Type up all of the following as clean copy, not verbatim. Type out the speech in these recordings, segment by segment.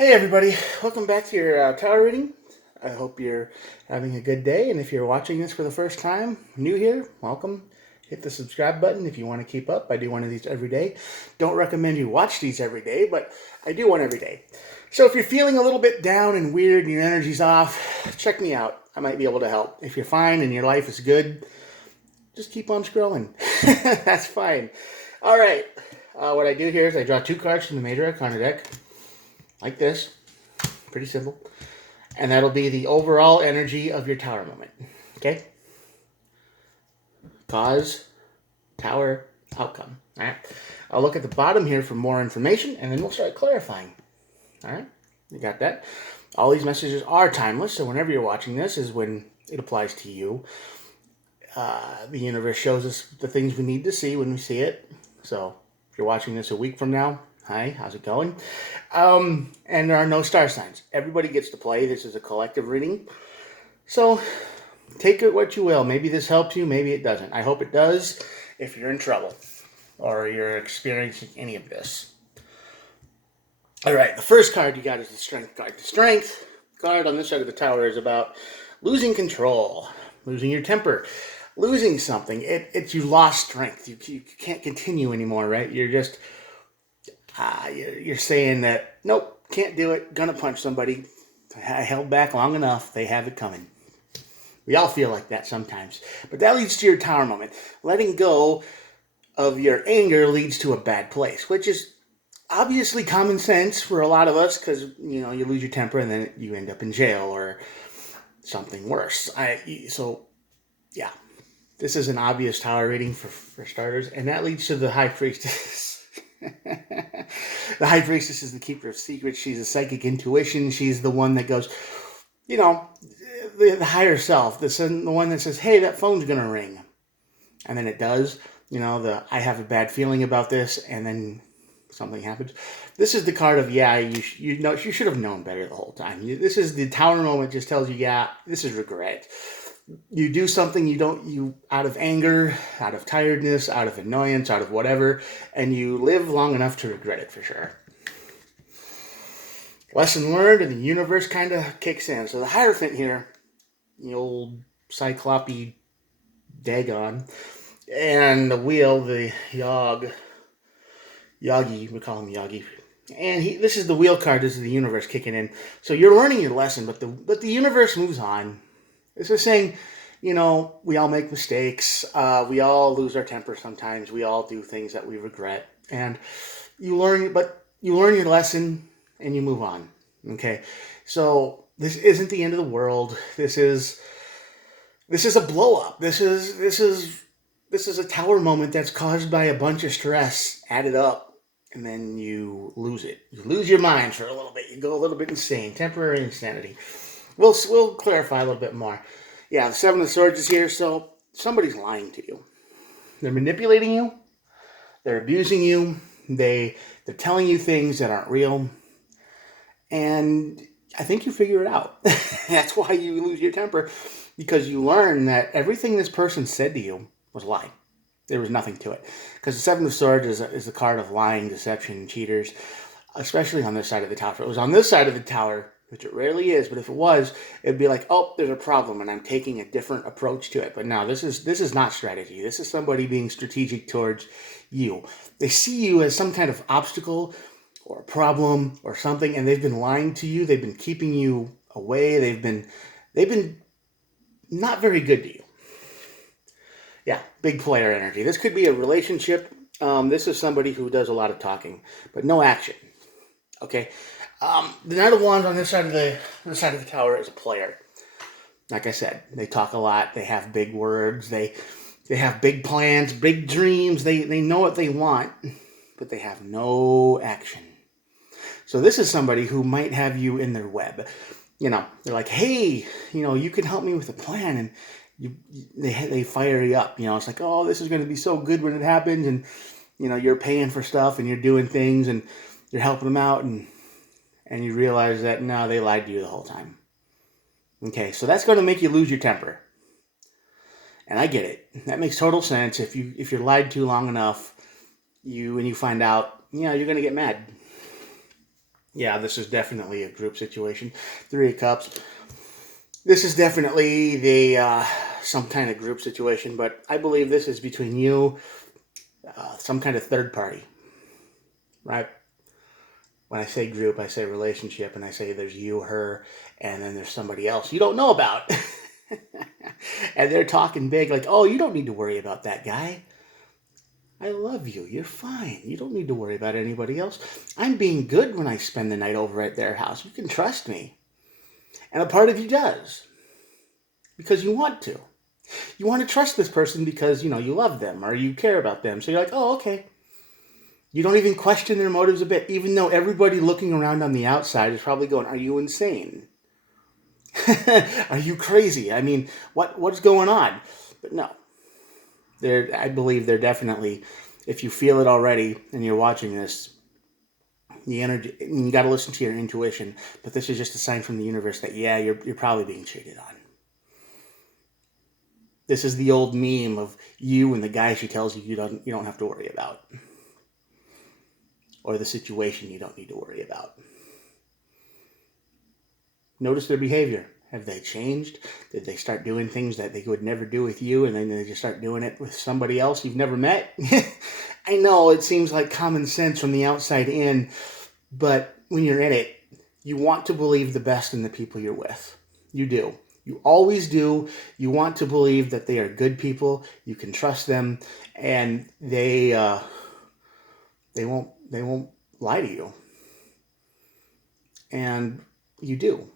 Hey everybody, welcome back to your tower reading. I hope you're having a good day, and if you're watching this for the first time, new here, welcome. Hit the subscribe button if you want to keep up. I do one of these every day. Don't recommend you watch these every day, but I do one every day. So if you're feeling a little bit down and weird and your energy's off, check me out. I might be able to help. If you're fine and your life is good, just keep on scrolling. That's fine. All right. What I do here is I draw two cards from the Major Arcana deck, like this. Pretty simple. And that'll be the overall energy of your tower moment. Okay? Cause, tower, outcome. All right? I'll look at the bottom here for more information, and then we'll start clarifying. All right? You got that? All these messages are timeless, so whenever you're watching this is when it applies to you. The universe shows us the things we need to see when we see it. So if you're watching this a week from now, hi, how's it going? And there are no star signs. Everybody gets to play. This is a collective reading. So take it what you will. Maybe this helps you, maybe it doesn't. I hope it does if you're in trouble or you're experiencing any of this. All right, the first card you got is the Strength card. The Strength card on this side of the tower is about losing control, losing your temper, losing something. It's you lost strength. You can't continue anymore, right? You're just you're saying that nope, can't do it. Gonna punch somebody. I held back long enough. They have it coming. We all feel like that sometimes, but that leads to your tower moment. Letting go of your anger leads to a bad place, which is obviously common sense for a lot of us because you lose your temper and then you end up in jail or something worse. So yeah, this is an obvious tower reading for starters, and that leads to the High Priestess. The High Priestess is the keeper of secrets. She's a psychic intuition. She's the one that goes, the higher self. The one that says, hey, that phone's going to ring. And then it does. I have a bad feeling about this, and then something happens. This is the card of, you should have known better the whole time. This is the tower moment, just tells you, this is regret. You do something you out of anger, out of tiredness, out of annoyance, out of whatever, and you live long enough to regret it for sure. Lesson learned, and the universe kind of kicks in. So the Hierophant here, the old Cyclope Dagon, and the wheel, the Yagi, we call him Yagi. And this is the wheel card, this is the universe kicking in. So you're learning your lesson, but the universe moves on. This is saying, we all make mistakes. We all lose our temper sometimes. We all do things that we regret. And you learn your lesson and you move on. Okay? So this isn't the end of the world. This is a blow up. This is a tower moment that's caused by a bunch of stress added up, and then you lose it. You lose your mind for a little bit. You go a little bit insane. Temporary insanity. We'll clarify a little bit more. Yeah, the Seven of Swords is here, so somebody's lying to you. They're manipulating you. They're abusing you. They're telling you things that aren't real. And I think you figure it out. That's why you lose your temper, because you learn that everything this person said to you was a lie. There was nothing to it. Because the Seven of Swords is a card of lying, deception, cheaters, especially on this side of the tower. If it was on this side of the tower, which it rarely is, but if it was, it'd be like, oh, there's a problem, and I'm taking a different approach to it. But no, this is not strategy. This is somebody being strategic towards you. They see you as some kind of obstacle or a problem or something, and they've been lying to you. They've been keeping you away. They've been not very good to you. Yeah, big player energy. This could be a relationship. This is somebody who does a lot of talking, but no action. Okay. The Knight of Wands on this side of the tower is a player. Like I said, they talk a lot. They have big words. They have big plans, big dreams. They know what they want, but they have no action. So this is somebody who might have you in their web. They're like, hey, you can help me with a plan, and they fire you up. It's like, oh, this is going to be so good when it happens, and you're paying for stuff and you're doing things and you're helping them out, and you realize that no, they lied to you the whole time. Okay, so that's going to make you lose your temper, and I get it. That makes total sense. If you're lied to long enough, you find out, you're going to get mad. Yeah, this is definitely a group situation. Three of Cups. This is definitely the some kind of group situation, but I believe this is between you, some kind of third party, right? When I say group, I say relationship, and I say there's you, her, and then there's somebody else you don't know about. And they're talking big, like, oh, you don't need to worry about that guy. I love you. You're fine. You don't need to worry about anybody else. I'm being good when I spend the night over at their house. You can trust me. And a part of you does because you want to. You want to trust this person because, you love them or you care about them. So you're like, oh, okay. You don't even question their motives a bit, even though everybody looking around on the outside is probably going, are you insane? Are you crazy? I mean, what's going on? But no, I believe they're definitely, if you feel it already and you're watching this, the energy, you got to listen to your intuition, but this is just a sign from the universe that, yeah, you're probably being cheated on. This is the old meme of you and the guy she tells you you don't have to worry about, or the situation you don't need to worry about. Notice their behavior. Have they changed? Did they start doing things that they would never do with you, and then they just start doing it with somebody else you've never met? I know it seems like common sense from the outside in, but when you're in it, you want to believe the best in the people you're with. You do. You always do. You want to believe that they are good people. You can trust them, and they won't lie to you. And you do.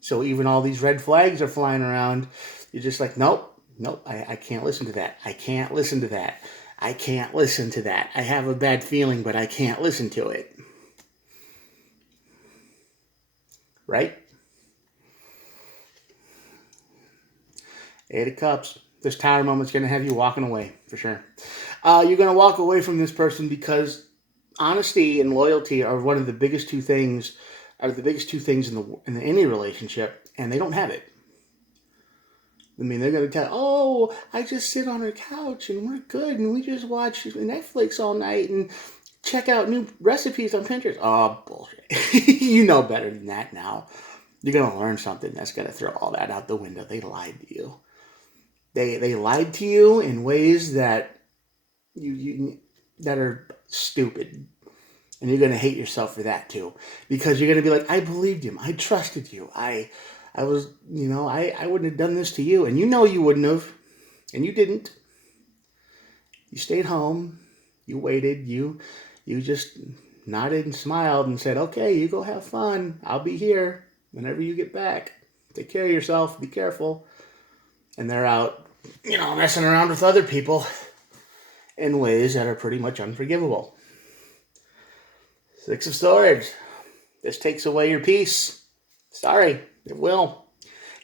So even all these red flags are flying around. You're just like, nope, I can't listen to that. I can't listen to that. I can't listen to that. I have a bad feeling, but I can't listen to it. Right? Eight of Cups. This Tower moment's going to have you walking away, for sure. You're going to walk away from this person because honesty and loyalty are one of the biggest two things, in any relationship, and they don't have it. I mean, they're going to tell, oh, I just sit on her couch and we're good and we just watch Netflix all night and check out new recipes on Pinterest. Oh, bullshit. You know better than that now. You're going to learn something that's going to throw all that out the window. They lied to you. They lied to you in ways that that are stupid. And you're going to hate yourself for that too. Because you're going to be like, I believed him. I trusted you. I was, I wouldn't have done this to you. And you wouldn't have. And you didn't. You stayed home. You waited. You just nodded and smiled and said, okay, you go have fun. I'll be here whenever you get back. Take care of yourself. Be careful. And they're out, messing around with other people in ways that are pretty much unforgivable. Six of Swords. This takes away your peace. Sorry, it will.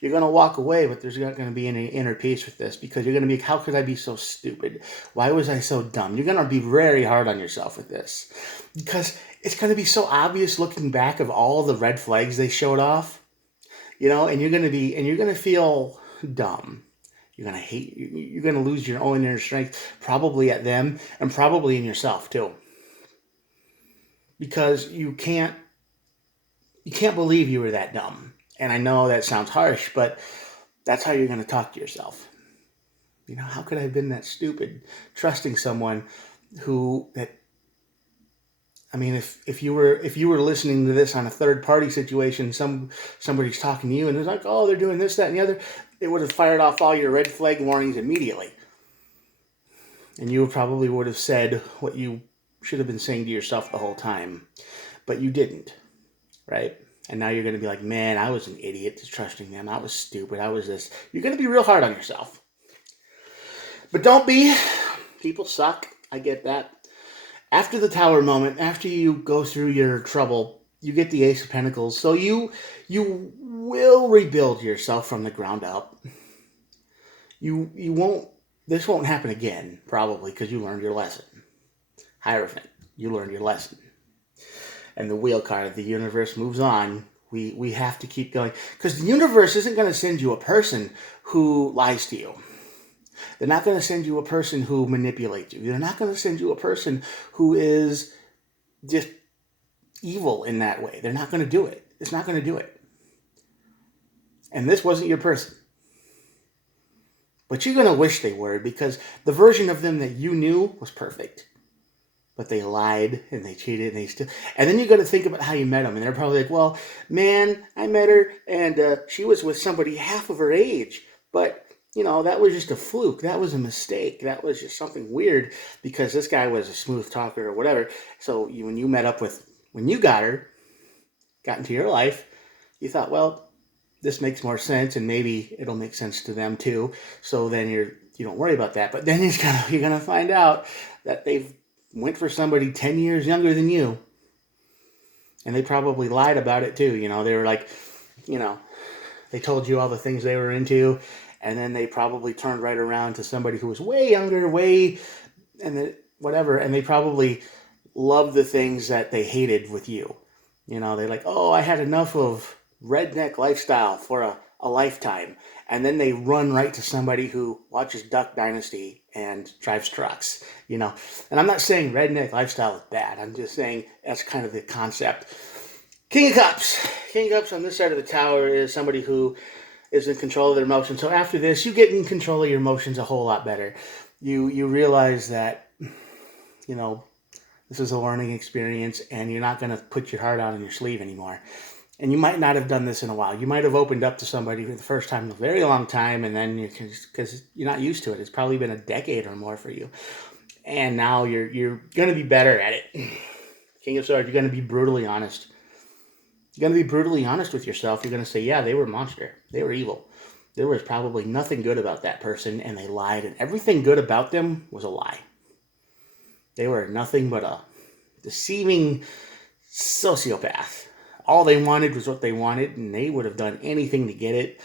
You're going to walk away, but there's not going to be any inner peace with this because you're going to be, how could I be so stupid? Why was I so dumb? You're going to be very hard on yourself with this because it's going to be so obvious looking back of all the red flags they showed off, and you're going to feel dumb. You're going to hate, you're going to lose your own inner strength, probably at them and probably in yourself too. Because you can't believe you were that dumb. And I know that sounds harsh, but that's how you're going to talk to yourself. How could I have been that stupid trusting someone if you were listening to this on a third party situation, somebody's talking to you and it's like, oh, they're doing this, that, and the other, it would have fired off all your red flag warnings immediately. And you probably would have said what you should have been saying to yourself the whole time, but you didn't, right? And now you're going to be like, man, I was an idiot to trusting them. I was stupid. I was this. You're going to be real hard on yourself. But don't be. People suck. I get that. After the Tower moment, after you go through your trouble, you get the Ace of Pentacles. So you will rebuild yourself from the ground up. This won't happen again, probably, because you learned your lesson. Hierophant, you learned your lesson. And the Wheel card, the universe moves on. We have to keep going. Because the universe isn't going to send you a person who lies to you. They're not going to send you a person who manipulates you. They're not going to send you a person who is just, evil in that way. They're not going to do it. It's not going to do it. And this wasn't your person. But you're going to wish they were, because the version of them that you knew was perfect. But they lied and they cheated and then you got to think about how you met them. And they're probably like, well, man, I met her and she was with somebody half of her age. But, that was just a fluke. That was a mistake. That was just something weird because this guy was a smooth talker or whatever. So when you met up when you got into your life, you thought, well, this makes more sense and maybe it'll make sense to them too. So then you don't worry about that. But then you're going to find out that they've went for somebody 10 years younger than you. And they probably lied about it too. They were like, they told you all the things they were into. And then they probably turned right around to somebody who was way younger, whatever. And they probably loved the things that they hated with you. They're like, oh, I had enough of redneck lifestyle for a lifetime. And then they run right to somebody who watches Duck Dynasty and drives trucks, And I'm not saying redneck lifestyle is bad. I'm just saying that's kind of the concept. King of Cups. King of Cups on this side of the tower is somebody who is in control of their emotions. So after this, you get in control of your emotions a whole lot better. You realize that, this is a learning experience and you're not going to put your heart out on your sleeve anymore. And you might not have done this in a while. You might have opened up to somebody for the first time in a very long time, and then because you're not used to it. It's probably been a decade or more for you. And now you're going to be better at it. King of Swords, you're going to be brutally honest. You're going to be brutally honest with yourself. You're going to say, yeah, they were a monster. They were evil. There was probably nothing good about that person, and they lied, and everything good about them was a lie. They were nothing but a deceiving sociopath. All they wanted was what they wanted, and they would have done anything to get it.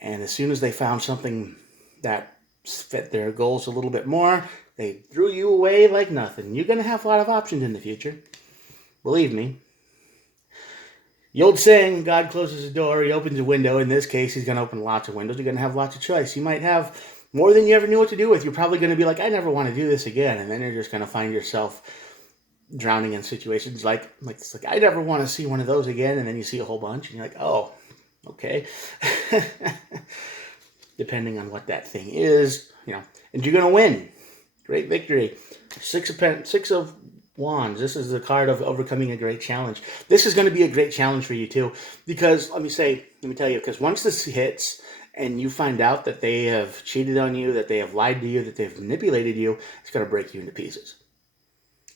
And as soon as they found something that fit their goals a little bit more, they threw you away like nothing. You're going to have a lot of options in the future. Believe me. The old saying, God closes a door, he opens a window. In this case, he's going to open lots of windows. You're going to have lots of choice. You might have more than you ever knew what to do with. You're probably going to be like, I never want to do this again. And then you're just going to find yourself drowning in situations like it's like I never want to see one of those again, and then you see a whole bunch and you're like, oh, okay. Depending on what that thing is, and you're gonna win. Great victory. Six of Wands. This is the card of overcoming a great challenge. This is going to be a great challenge for you too, because let me tell you, because once this hits and you find out that they have cheated on you, that they have lied to you, that they've manipulated you, it's going to break you into pieces.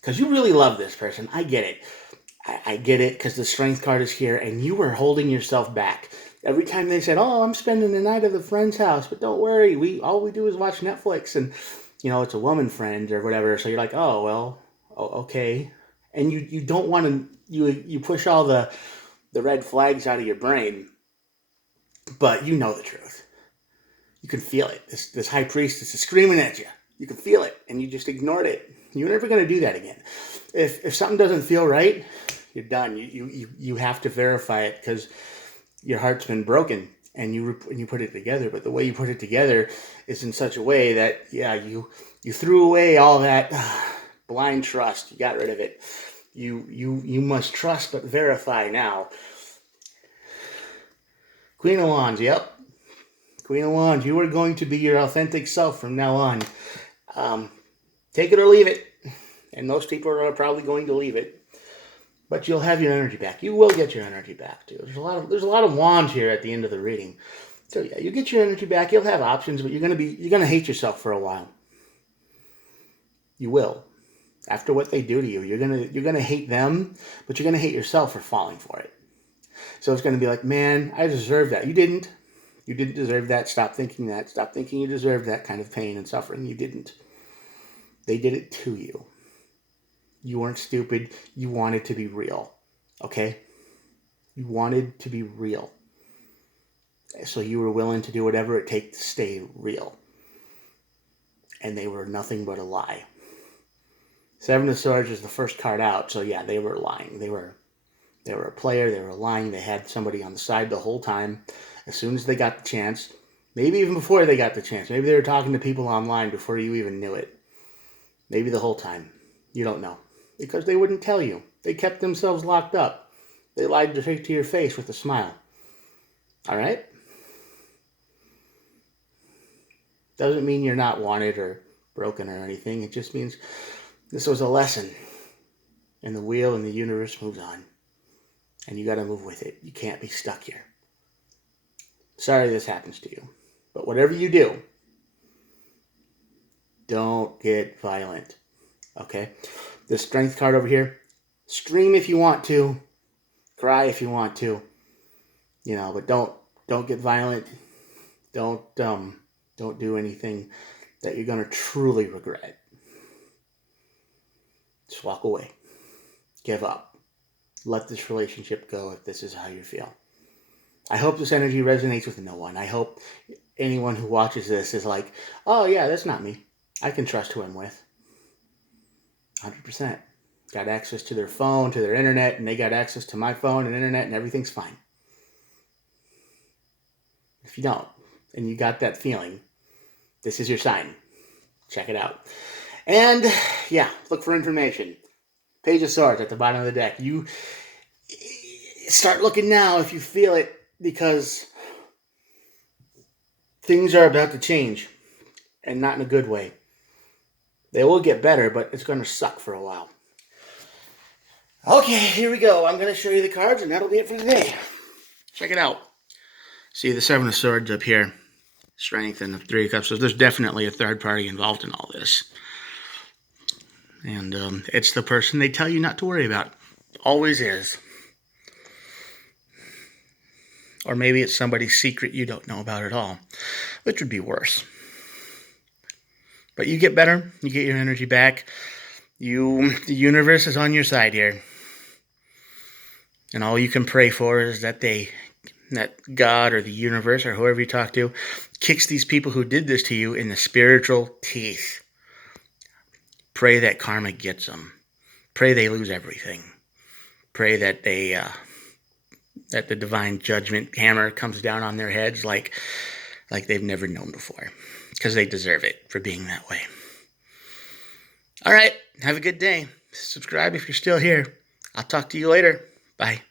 Because you really love this person. I get it. I get it because the strength card is here and you were holding yourself back. Every time they said, oh, I'm spending the night at a friend's house, but don't worry, all we do is watch Netflix and, it's a woman friend or whatever. So you're like, oh, well, okay. And you don't want to, you push all the red flags out of your brain, but you know the truth. You can feel it. This high priestess is screaming at you. You can feel it and you just ignored it. You're never going to do that again. If something doesn't feel right, you're done. You have to verify it because your heart's been broken and you put it together. But the way you put it together is in such a way that, yeah, you threw away all that blind trust. You got rid of it. You must trust but verify now. Queen of Wands, yep. Queen of Wands, you are going to be your authentic self from now on. Take it or leave it. And most people are probably going to leave it. But you'll have your energy back. You will get your energy back too. There's a lot of wands here at the end of the reading. So yeah, you get your energy back. You'll have options, but you're gonna hate yourself for a while. You will. After what they do to you, you're gonna hate them, but you're gonna hate yourself for falling for it. So it's gonna be like, man, I deserve that. You didn't. You didn't deserve that. Stop thinking that. Stop thinking you deserve that kind of pain and suffering. You didn't. They did it to you. You weren't stupid. You wanted to be real. Okay? You wanted to be real. So you were willing to do whatever it takes to stay real. And they were nothing but a lie. Seven of Swords is the first card out. So yeah, they were lying. They were a player. They were lying. They had somebody on the side the whole time. As soon as they got the chance, maybe even before they got the chance, maybe they were talking to people online before you even knew it. Maybe the whole time. You don't know. Because they wouldn't tell you. They kept themselves locked up. They lied straight to your face with a smile. All right? Doesn't mean you're not wanted or broken or anything. It just means this was a lesson. And the wheel and the universe moves on. And you got to move with it. You can't be stuck here. Sorry this happens to you. But whatever you do, don't get violent. Okay? The strength card over here, scream if you want to, cry if you want to, but don't get violent. Don't do anything that you're going to truly regret. Just walk away. Give up. Let this relationship go if this is how you feel. I hope this energy resonates with no one. I hope anyone who watches this is like, oh yeah, that's not me. I can trust who I'm with. 100%. Got access to their phone, to their internet, and they got access to my phone and internet, and everything's fine. If you don't, and you got that feeling, this is your sign. Check it out. And yeah, look for information. Page of Swords at the bottom of the deck. You start looking now if you feel it, because things are about to change, and not in a good way. They will get better, but it's going to suck for a while. Okay, here we go. I'm going to show you the cards, and that'll be it for today. Check it out. See the Seven of Swords up here. Strength and the Three of Cups. So there's definitely a third party involved in all this. And it's the person they tell you not to worry about. Always is. Or maybe it's somebody's secret you don't know about at all, which would be worse. But you get better. You get your energy back. The universe is on your side here. And all you can pray for is that God or the universe or whoever you talk to kicks these people who did this to you in the spiritual teeth. Pray that karma gets them. Pray they lose everything. Pray that that the divine judgment hammer comes down on their heads like they've never known before, because they deserve it for being that way. All right, have a good day. Subscribe if you're still here. I'll talk to you later. Bye.